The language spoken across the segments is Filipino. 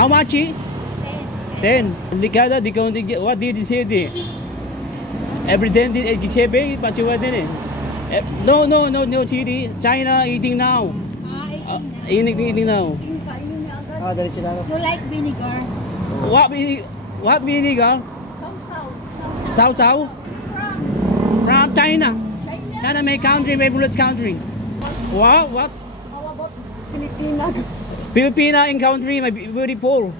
How much? 10. Likada di kaunti. What did you say? Every 10 did gichebe pachiwa din eh. No, chidi. China eating now. Eating now. Diretso na. You like vinegar? What vinegar? Chow. From China. China my country, my bullet country. What? How about Pilipinas? Filipina in country, my beautiful.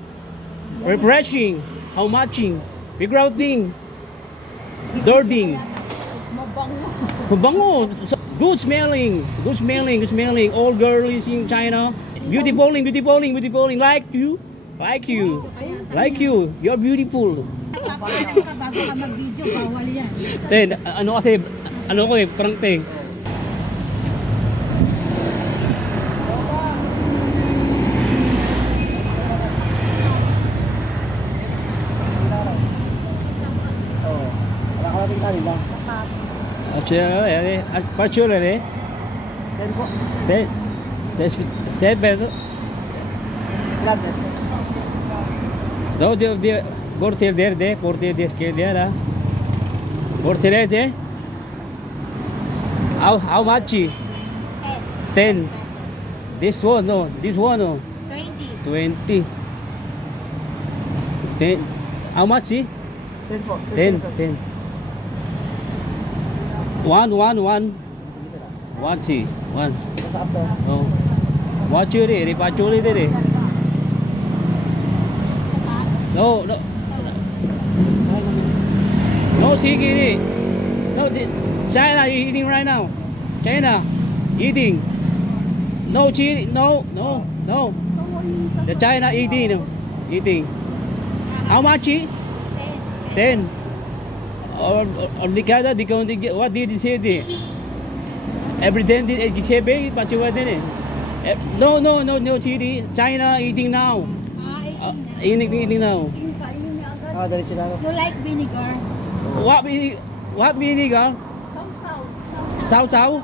Refreshing. How muching? Begrouting. Dirting. Mabango. Good smelling. All girls in China. Beautiful. Like you. You're beautiful. Bago ka mag-video, bawal yan. Then, ano ko parang ting. Nakakarating ka rin lang. Pachule 10 po. 10 pesos. Ilan? No, porter there, porter que there. Porter there. How much? 10. This one no. 20. 10. How much? 10 po. 10. 1. 1. Sa after. Oh. Watch you re, pachuli de. No. No, sige. No, China eating right now. China eating. No, chili. No. The China eating. How much? 10. Or likada di kaunti. What did you say? Every 10 did gichebe pachiwa din eh. No, chili. China eating now. Eating now. Diretso na. You like vinegar? What vinegar? Chow.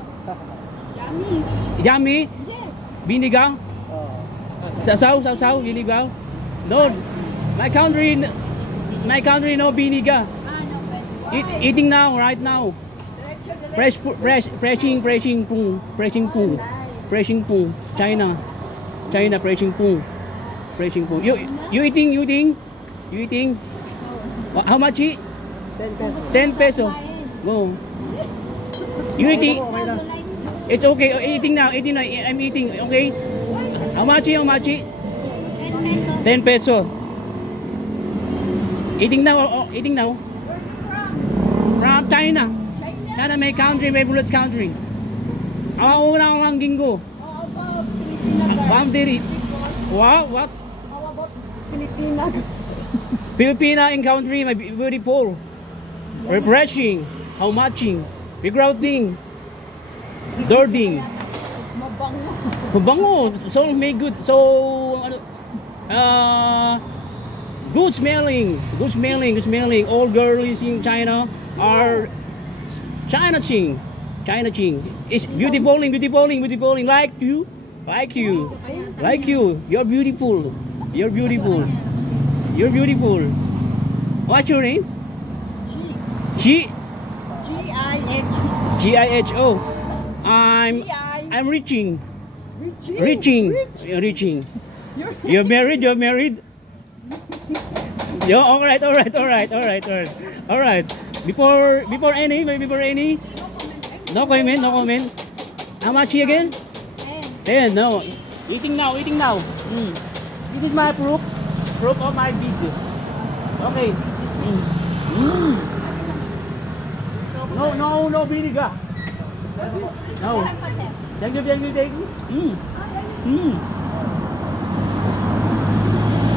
Yummy. Yes. Vinegar. Sao vinegar. No, my country no vinegar. No, Eating now, right now. Freshing pung. China freshing pung. You eating? How much? 10 pesos. 10 peso. Go. You eating? Okay lang. It's okay. Eating now. I'm eating. Okay. How much? 10 peso. Eating now. From China. China my country, my bullet country. Ang unang ranking ko. From diri. What? How about Pilipinas? Filipina in country, my beautiful. Refreshing. How muching? Begrouting. Dirting. Mabango. So make good. So good smelling. All girls in China are China Ching. It's beautiful. Like you. You're beautiful. What's your name? G-I-H-O. I'm reaching. You're married? Yeah, all right. Before any? No comment. How much again? 10. No. Eating now. This is my proof of my video. Okay. No vinegar. No. Thank you.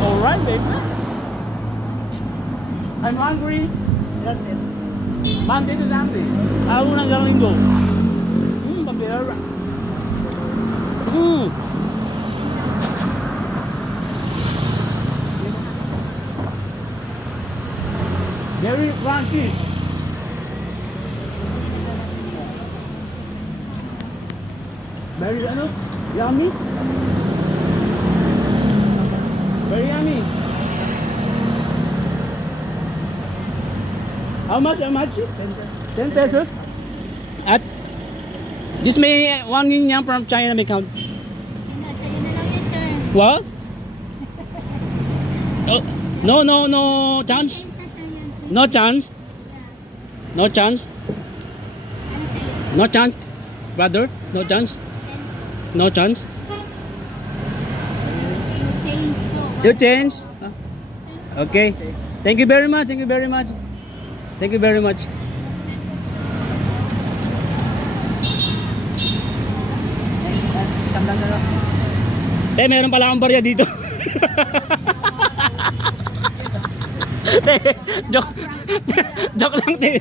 All right, baby. I'm hungry. That's it. Monday to Sunday. Ako nang galing ko. Papera. Very crunchy. Very yummy. Very yummy. How much? How much? 10 10 pesos. At this may 1 yin yang from China may count. Sa'yo na lang yun, sir. What? Oh, no chance. No chance. No chance. No chance, brother. No chance. No chance. You change. Okay. Thank you very much. Thank you very much. Thank you very much. Siyam lang dalawa. Meron pala akong barya dito. joke. Joke lang, te.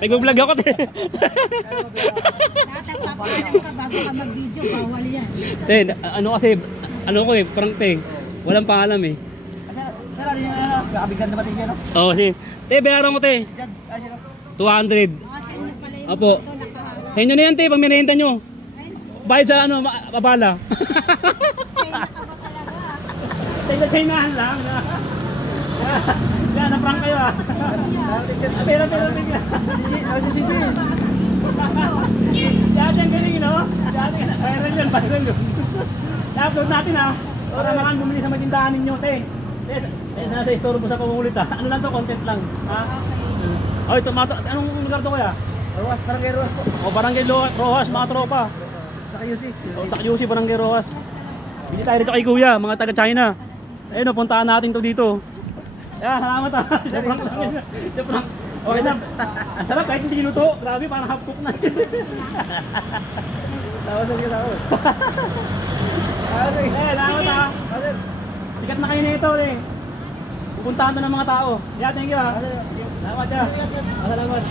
Nag-vlog ako, te. Tatapakanan ka bago ka mag-video, bawal yan. Te, ano kasi, ano ko eh, parang te, walang pangalam eh. Pero yung kabigan na pati siya, no? Oo, si. Te, bayaran mo, te. Si Judge, siya, no? 200. Sa inyo pala yung Apo. ito nakaharap. Sa inyo na yan, te, pag minenta nyo. Bayad sa ano, babala. Kaya ka ba talaga? Chinahan lang. Yan, na-prank kayo ah. Pero, bigla. Si CJ. Dati ang galing, no? Dati, viral yun, viral yun. I-upload natin ah. Para maraming bumili sa matindahan ninyo, te. Nasa store po sa pangulit ah. Ano lang to, content lang. Ha? Oh, ito, anong lugar to kaya? Rojas, Barangay Rojas po. O, Barangay Rojas, mga tropa. Sa QC. O, sa QC, Barangay Rojas. Hindi tayo dito kay Kuya, mga taga-China. Ayun, puntahan natin to dito. Ayan, salamat ah. Siya prank lang. Siya prank. Okay na. Ang sarap kahit hindi luto. Grabe, parang half cook na. Tawa sa mga tao. Salamat ah. Sikat na kayo na ito eh. Pupuntahan na ng mga tao. Yeah, thank you ah. Salamat ah. Salamat.